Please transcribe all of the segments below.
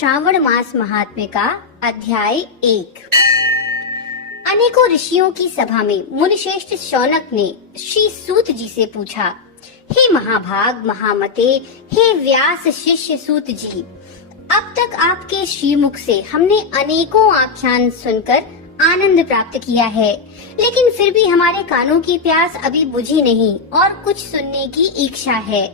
श्रावण मास महात्म्य का अध्याय 1। अनेकों ऋषियों की सभा में मुनिश्रेष्ठ शौनक ने श्री सूत जी से पूछा, हे महाभाग महामते, हे व्यास शिष्य सूत जी, अब तक आपके श्रीमुख से हमने अनेकों आख्यान सुनकर आनंद प्राप्त किया है, लेकिन फिर भी हमारे कानों की प्यास अभी बुझी नहीं और कुछ सुनने की इच्छा है।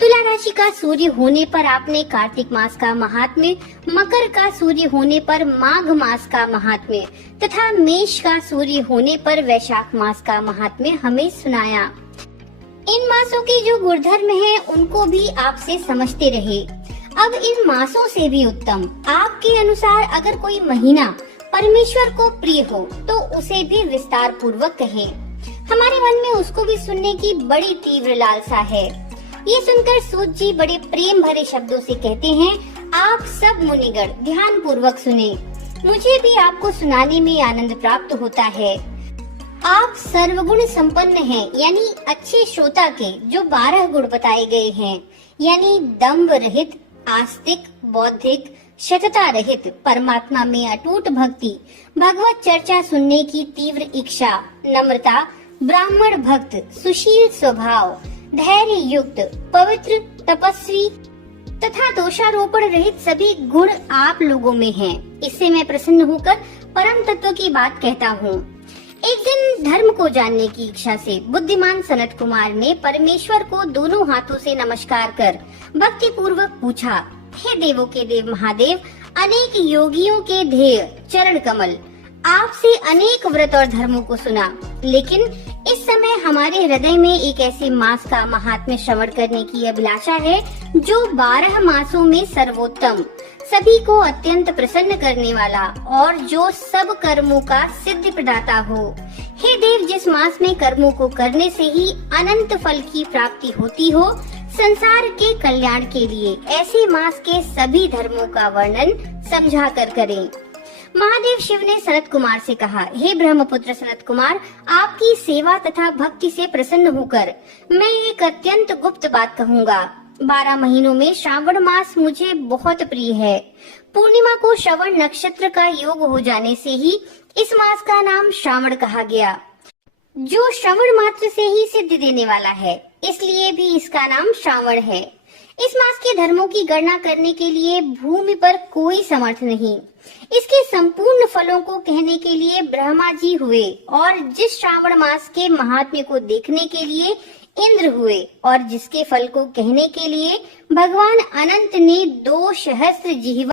तुला राशि का सूर्य होने पर आपने कार्तिक मास का महात्म्य, मकर का सूर्य होने पर माघ मास का महात्म्य तथा मेष का सूर्य होने पर वैशाख मास का महात्म्य हमें सुनाया। इन मासों के जो गुणधर्म हैं, उनको भी आपसे समझते रहे। अब इन मासों से भी उत्तम आपके अनुसार अगर कोई महीना परमेश्वर को प्रिय हो तो उसे भी विस्तार पूर्वक कहें। हमारे मन में उसको भी सुनने की बड़ी तीव्र लालसा है। ये सुनकर सूत जी बड़े प्रेम भरे शब्दों से कहते हैं, आप सब मुनिगण ध्यान पूर्वक सुने, मुझे भी आपको सुनाने में आनंद प्राप्त होता है। आप सर्वगुण संपन्न हैं, यानी अच्छे श्रोता के जो 12 गुण बताए गए हैं, यानी दम्भ रहित, आस्तिक, बौद्धिक, शठता रहित, परमात्मा में अटूट भक्ति, भगवत चर्चा सुनने की तीव्र इच्छा, नम्रता, ब्राह्मण भक्त, सुशील स्वभाव, धैर्य युक्त, पवित्र, तपस्वी तथा दोषारोपण रहित सभी गुण आप लोगों में हैं। इससे मैं प्रसन्न होकर परम तत्व की बात कहता हूँ। एक दिन धर्म को जानने की इच्छा से बुद्धिमान सनत कुमार ने परमेश्वर को दोनों हाथों से नमस्कार कर भक्ति पूर्वक पूछा, हे देवों के देव महादेव, अनेक योगियों के ध्येय चरण कमल, आपसे अनेक व्रत और धर्मों को सुना, लेकिन इस समय हमारे हृदय में एक ऐसे मास का महात्म्य श्रवण करने की अभिलाषा है जो 12 मासों में सर्वोत्तम, सभी को अत्यंत प्रसन्न करने वाला और जो सब कर्मों का सिद्ध प्रदाता हो। हे देव, जिस मास में कर्मों को करने से ही अनंत फल की प्राप्ति होती हो, संसार के कल्याण के लिए ऐसे मास के सभी धर्मों का वर्णन समझा कर करें। महादेव शिव ने सनत कुमार से कहा, हे ब्रह्मपुत्र सनत कुमार, आपकी सेवा तथा भक्ति से प्रसन्न होकर मैं एक अत्यंत गुप्त बात कहूँगा। 12 महीनों में श्रावण मास मुझे बहुत प्रिय है। पूर्णिमा को श्रवण नक्षत्र का योग हो जाने से ही इस मास का नाम श्रावण कहा गया, जो श्रवण मात्र से ही सिद्धि देने वाला है, इसलिए भी इसका नाम श्रावण है। इस मास के धर्मों की गणना करने के लिए भूमि पर कोई समर्थ नहीं। इसके संपूर्ण फलों को कहने के लिए ब्रह्मा जी हुए और जिस श्रावण मास के महात्म्य को देखने के लिए इंद्र हुए और जिसके फल को कहने के लिए भगवान अनंत ने 2 सहस्त्र जिह्वा